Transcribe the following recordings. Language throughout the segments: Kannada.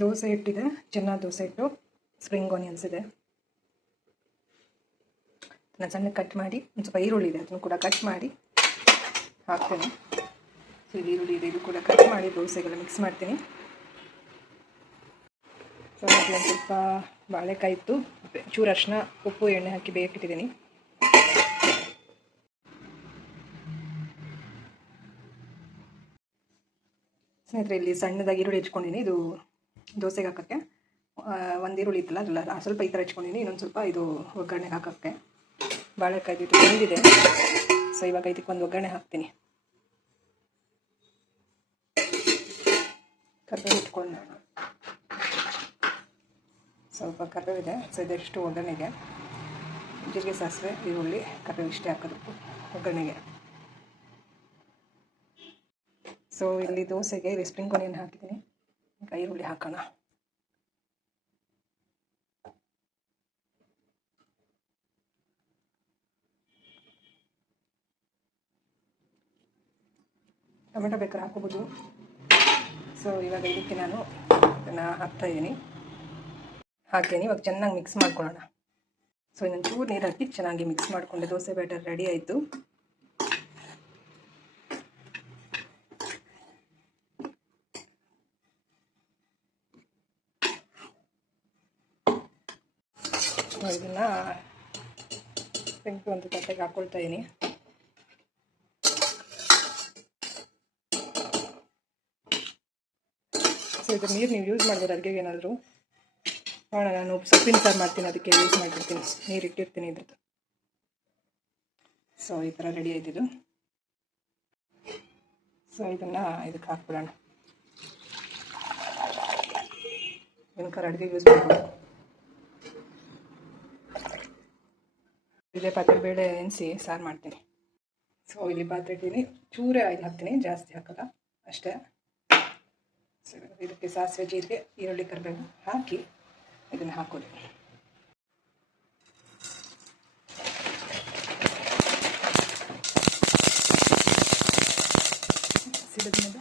ದೋಸೆ ಹಿಟ್ಟಿದೆ, ಚೆನ್ನಾಗಿ ದೋಸೆ ಹಿಟ್ಟು, ಸ್ಪ್ರಿಂಗ್ ಆನಿಯನ್ಸ್ ಇದೆ. ನಾನು ಸಣ್ಣ ಕಟ್ ಮಾಡಿ ಒಂದು ಸ್ವಲ್ಪ ಈರುಳ್ಳಿ ಇದೆ, ಅದನ್ನು ಕೂಡ ಕಟ್ ಮಾಡಿ ಹಾಕ್ತೇನೆ. ಸೊ ಈರುಳ್ಳಿ ಇದೆ, ಇದು ಕೂಡ ಕಟ್ ಮಾಡಿ ದೋಸೆಗೆಲ್ಲ ಮಿಕ್ಸ್ ಮಾಡ್ತೀನಿ. ಸೊ ಒಂದು ಸ್ವಲ್ಪ ಬಾಳೆಕಾಯಿ ಇತ್ತು, ಚೂರು ಅರಿಶಿನ, ಉಪ್ಪು, ಎಣ್ಣೆ ಹಾಕಿ ಬೇಯಿಟ್ಟಿದ್ದೀನಿ. ಸ್ನೇಹಿತರೆ, ಇಲ್ಲಿ ಸಣ್ಣದಾಗಿ ಈರುಳ್ಳಿ ಹೆಚ್ಕೊಂಡಿನಿ. ಇದು ದೋಸೆಗೆ ಹಾಕೋಕ್ಕೆ ಒಂದು ಈರುಳ್ಳಿ ಇತ್ತಲ್ಲ, ಅದಲ್ಲ ಸ್ವಲ್ಪ ಈ ಥರ ಹೆಚ್ಕೊಂಡಿನಿ. ಇನ್ನೊಂದು ಸ್ವಲ್ಪ ಇದು ಒಗ್ಗರಣೆಗೆ ಹಾಕೋಕ್ಕೆ. ಬಾಳೆಕಾಯಿ ಇದು ಬೆಂದಿದೆ. ಸೊ ಇವಾಗ ಇದಕ್ಕೊಂದು ಒಗ್ಗರಣೆ ಹಾಕ್ತೀನಿ. ಕರ್ಬೇವು ಇಟ್ಕೊಂಡು ಸ್ವಲ್ಪ ಕರ್ಬೇವಿದೆ. ಸೊ ಇದೆಷ್ಟು ಒಗ್ಗರಣೆಗೆ ಜೀರಿಗೆ, ಸಾಸಿವೆ, ಈರುಳ್ಳಿ, ಕರ್ಬೇವು ಇಷ್ಟೇ ಹಾಕೋದು ಒಗ್ಗರಣೆಗೆ. ಸೊ ಇಲ್ಲಿ ದೋಸೆಗೆ ಇಲ್ಲಿ ಸ್ಪ್ರಿಂಗ್ ಆನಿಯನ್ ಹಾಕಿದ್ದೀನಿ. ಈಗ ಈರುಳ್ಳಿ ಹಾಕೋಣ. ಟೊಮೆಟೊ ಬೇಕಾದ್ರೆ ಹಾಕೋಬೋದು. ಸೊ ಇವಾಗ ಇದಕ್ಕೆ ನಾನು ಇದನ್ನು ಹಾಕ್ತಾಯಿದ್ದೀನಿ. ಇವಾಗ ಚೆನ್ನಾಗಿ ಮಿಕ್ಸ್ ಮಾಡ್ಕೊಳ್ಳೋಣ. ಸೊ ಇನ್ನೊಂದು ಚೂರು ನೀರು ಹಾಕಿ ಚೆನ್ನಾಗಿ ಮಿಕ್ಸ್ ಮಾಡಿಕೊಂಡೆ. ದೋಸೆ ಬ್ಯಾಟರ್ ರೆಡಿ ಆಯಿತು. ಇದನ್ನು ಒಂದು ತಟ್ಟೆಗೆ ಹಾಕ್ಕೊಳ್ತಾ ಇದ್ದೀನಿ. ಸೊ ಇದ್ರ ನೀರು ನೀವು ಯೂಸ್ ಮಾಡಿದ್ರೆ ಅಡುಗೆಗೆ ಏನಾದರೂ ನೋಡೋಣ. ನಾನು ಸೊಪ್ಪಿನ ಸಾರು ಮಾಡ್ತೀನಿ, ಅದಕ್ಕೆ ಯೂಸ್ ಮಾಡಿರ್ತೀನಿ. ನೀರು ಇಟ್ಟಿರ್ತೀನಿ ಇದ್ರದ್ದು. ಸೊ ಈ ಥರ ರೆಡಿ ಆಯ್ತಿದ್ದು. ಸೊ ಇದನ್ನು ಇದಕ್ಕೆ ಹಾಕ್ಬಿಡೋಣ. ಏನಕ್ಕಾರ ಅಡುಗೆಗೆ ಯೂಸ್ ಮಾಡ್ಬೋದು. ಇದೇ ಪಾತ್ರೆ ಬೇಳೆ ನೆನೆಸಿ ಸಾರು ಮಾಡ್ತೀನಿ. ಸೊ ಇಲ್ಲಿ ಪಾತ್ರೆ ಇಟ್ಟಿನಿ, ಚೂರೇ ಆಯಿಲ್ ಹಾಕ್ತೀನಿ, ಜಾಸ್ತಿ ಹಾಕಲ್ಲ, ಅಷ್ಟೇ. ಸೊ ಇದಕ್ಕೆ ಸಾಸಿವೆ, ಜೀರಿಗೆ, ಈರುಳ್ಳಿ, ಕರಿಬೇವು ಹಾಕಿ ಇದನ್ನು ಹಾಕೋದು. ಸಿಡಿದ್ಮೇಲೆ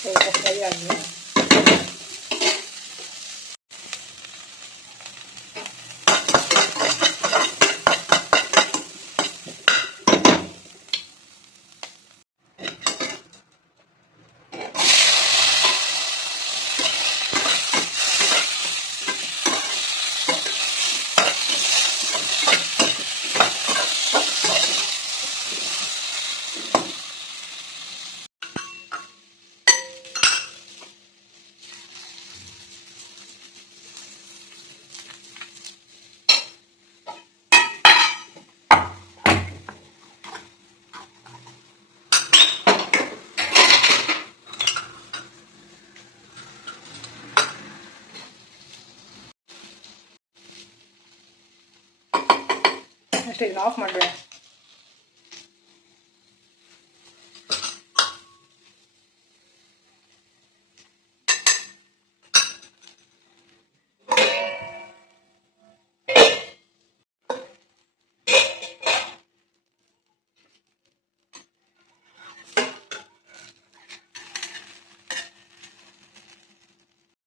ಸ್ವಲ್ಪ ಫ್ರೈ ಆಗಲಿ. ಅಷ್ಟೇ, ಇದನ್ನು ಆಫ್ ಮಾಡಬೇಡ.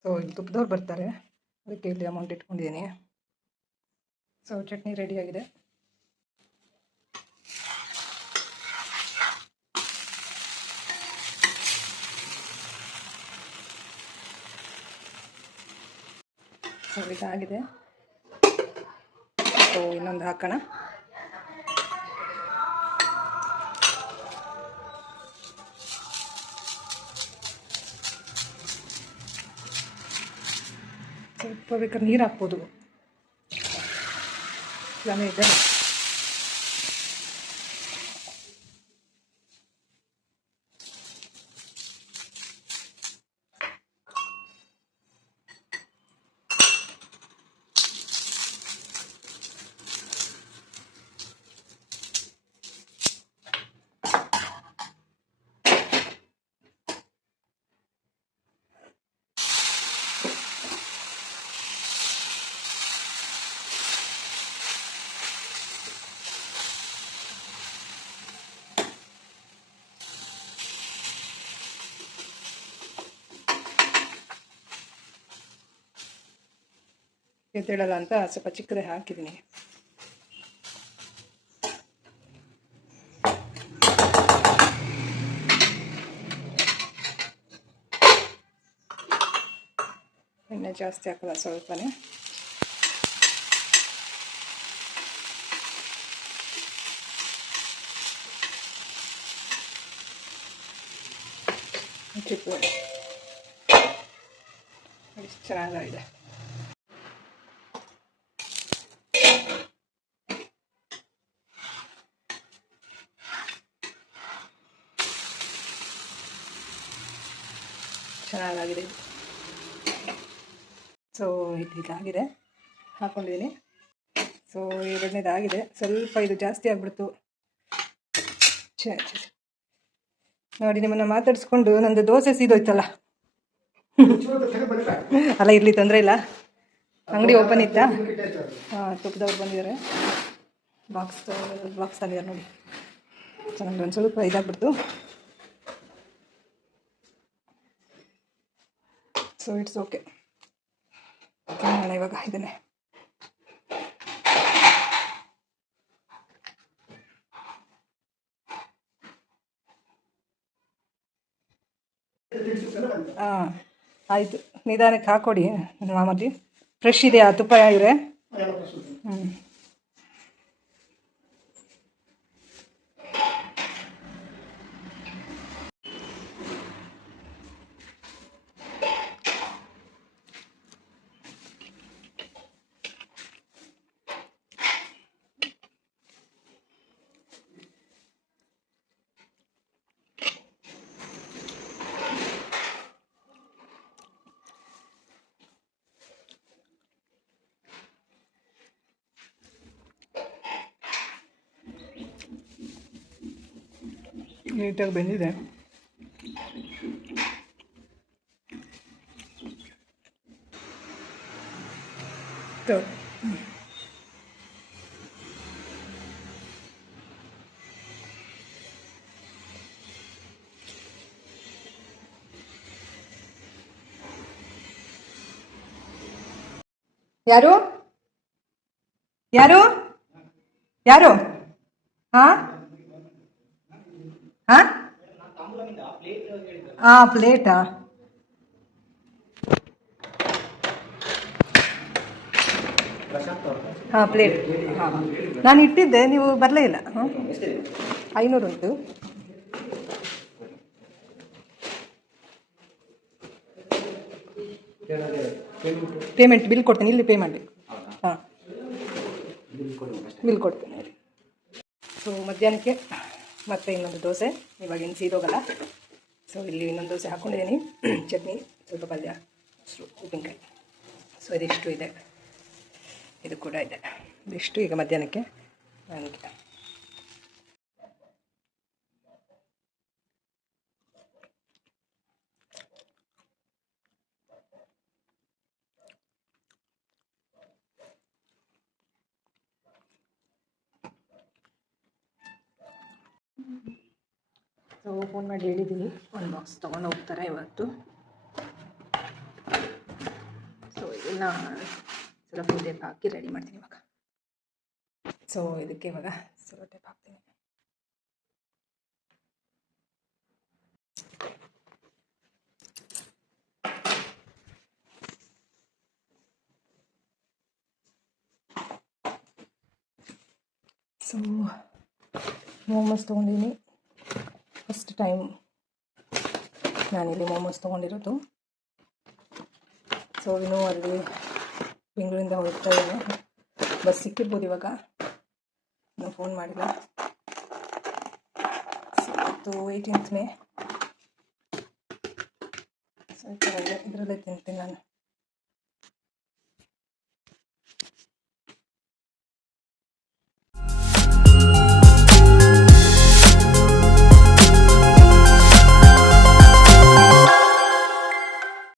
ಸೊ ಇಲ್ಲಿ ತುಪ್ಪದವ್ರು ಬರ್ತಾರೆ, ಅದಕ್ಕೆ ಇಲ್ಲಿ ಅಮೌಂಟ್ ಇಟ್ಕೊಂಡಿದ್ದೀನಿ. ಸೊ ಚಟ್ನಿ ರೆಡಿಯಾಗಿದೆ. ಸೊ ಇದಾಗಿದೆ. ಸೊ ಇನ್ನೊಂದು ಹಾಕೋಣ. ಸ್ವಲ್ಪ ಬೇಕಾದ್ರೆ ನೀರು ಹಾಕ್ಬೋದು, ಇಲ್ಲಾಂದರೆ ಇದೆ. ಎದ್ದೇಳಲ್ಲ ಅಂತ ಸ್ವಲ್ಪ ಚಿಕ್ಕದೇ ಹಾಕಿದ್ದೀನಿ. ಎಣ್ಣೆ ಜಾಸ್ತಿ ಹಾಕಲ್ಲ, ಸ್ವಲ್ಪನೇ. ಚಿಕ್ಕ ಚೆನ್ನಾಗಿದೆ. ಚೆನ್ನಾಗಿದೆ. ಸೊ ಇದಾಗಿದೆ, ಹಾಕ್ಕೊಂಡಿದ್ದೀನಿ. ಸೊ ಎರಡನೇದಾಗಿದೆ. ಸ್ವಲ್ಪ ಇದು ಜಾಸ್ತಿ ಆಗ್ಬಿಡ್ತು. ನೋಡಿ, ನಿಮ್ಮನ್ನು ಮಾತಾಡಿಸ್ಕೊಂಡು ನಂದು ದೋಸೆ ಸೀದೋಯ್ತಲ್ಲ. ಅಲ್ಲ, ಇರಲಿ, ತೊಂದರೆ ಇಲ್ಲ. ಅಂಗಡಿ ಓಪನ್ ಇತ್ತಾ? ಹಾಂ, ತುಪ್ಪದವ್ರು ಬಂದಿದ್ದಾರೆ. ಬಾಕ್ಸ್ ತಂದಿದ್ದಾರೆ ನೋಡಿ. ಚೆನ್ನಾಗಿ ಒಂದು ಸ್ವಲ್ಪ ಇದಾಗ್ಬಿಡ್ತು. So it's okay. ಮಾಡೋಣ ಇವಾಗ ಇದನ್ನೇ. ಹಾಂ, ಆಯಿತು. ನಿಧಾನಕ್ಕೆ ಹಾಕ್ಕೊಡಿ ಮಾಮೂಲಿ. ಫ್ರೆಶ್ ಇದೆಯಾ ತುಪ್ಪ ಇವ್ರೆ? ಹ್ಞೂ. ನೀಟಾಗಿ ಬೆಂದಿದೆ. ಯಾರು ಯಾರು ಯಾರು? ಹಾಂ ಹಾಂ ಹಾಂ, ಪ್ಲೇಟಾ? ಹಾಂ, ಪ್ಲೇಟ್. ಹಾಂ, ನಾನು ಇಟ್ಟಿದ್ದೆ, ನೀವು ಬರಲೇ ಇಲ್ಲ. ಹಾಂ, 500 ಉಂಟು. ಪೇಮೆಂಟ್ ಬಿಲ್ ಕೊಡ್ತೀನಿ, ಇಲ್ಲಿ ಪೇ ಮಾಡಬೇಕು. ಹಾಂ, ಬಿಲ್ ಕೊಡ್ತೀನಿ. ಸೊ ಮಧ್ಯಾಹ್ನಕ್ಕೆ ಮತ್ತೆ ಇನ್ನೊಂದು ದೋಸೆ. ಇವಾಗ ಏನು ಸೀದೋಗಲ್ಲ. ಸೊ ಇಲ್ಲಿ ಇನ್ನೊಂದು ದೋಸೆ ಹಾಕ್ಕೊಂಡಿದ್ದೀನಿ. ಚಟ್ನಿ, ಸ್ವಲ್ಪ ಪಲ್ಯ, ಉಪ್ಪಿನಕಾಯಿ. ಸೊ ಇದಿಷ್ಟು ಇದೆ. ಇದು ಕೂಡ ಇದೆ. ಇದಿಷ್ಟು ಈಗ ಮಧ್ಯಾಹ್ನಕ್ಕೆ ನನಗೆ. ಸೊ ಫೋನ್ ಮಾಡಿ ಹೇಳಿದ್ದೀನಿ, ಒಂದು ಬಾಕ್ಸ್ ತೊಗೊಂಡು ಹೋಗ್ತಾರೆ ಇವತ್ತು. ಸೊ ಇದನ್ನು ಸ್ವಲ್ಪ ಟೇಪ್ ಹಾಕಿ ರೆಡಿ ಮಾಡ್ತೀನಿ ಇವಾಗ. ಸೊ ಇದಕ್ಕೆ ಇವಾಗ ಸ್ವಲ್ಪ ಟೇಪ್ ಹಾಕ್ತೀನಿ. ಸೊ ಮೋಮೋಸ್ ತೊಗೊಂಡಿದ್ದೀನಿ. ಫಸ್ಟ್ ಟೈಮ್ ನಾನಿಲ್ಲಿ ಮೋಮೋಸ್ ತೊಗೊಂಡಿರೋದು. ಸೊ ಇನ್ನೂ ಅಲ್ಲಿ ಬೆಂಗಳೂರಿಂದ ಹೋಗ್ತಾ ಇದ್ದೀನಿ. ಬಸ್ ಸಿಕ್ಕಿರ್ಬೋದು ಇವಾಗ, ನಾನು ಫೋನ್ ಮಾಡಿಲ್ಲ. So 18th May. ಸೊ ಇದರಲ್ಲೇ ತಿಂತೀನಿ ನಾನು.